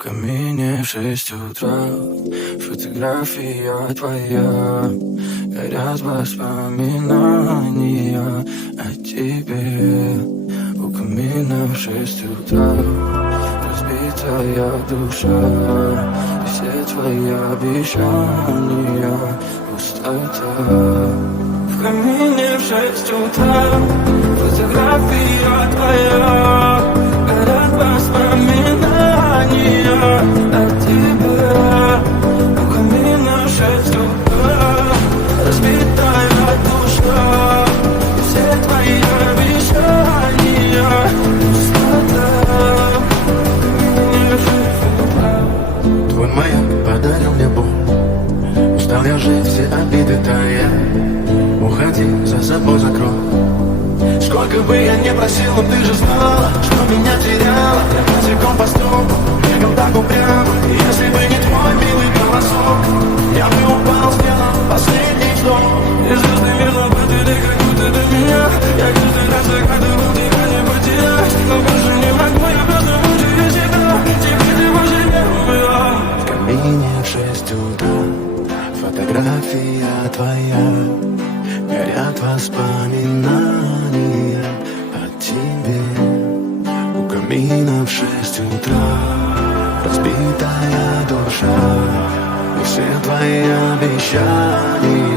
В камине в 6 утра, фотография твоя, горят воспоминания о тебе. У камина в 6 утра, разбитая душа, и все твои обещания пустота. В камине в 6 утра, фотография твоя, горят воспоминания о тебе. У камина в 6 утра, разбитая душа, и все твои обещания пустота. Твой маяк подарил мне боль, устал я жить, все обиды тая. Уходи, за собой закрой. Сколько бы я ни просил, но ты же знала, что меня теряла. Я босиком по стопу, бегал так упрямо. И если бы не твой милый голосок, я бы упал, сделал последний вздох. И звезды мирно падали, как будто до меня. Я каждый раз загадывал тебя не потерять, но больше не могу, я просто мучаю себя. Теперь ты больше не убила. В камине в 6 утра, фотография твоя, горят воспоминания о тебе. У камина в 6 утра, разбитая душа, и все твои обещания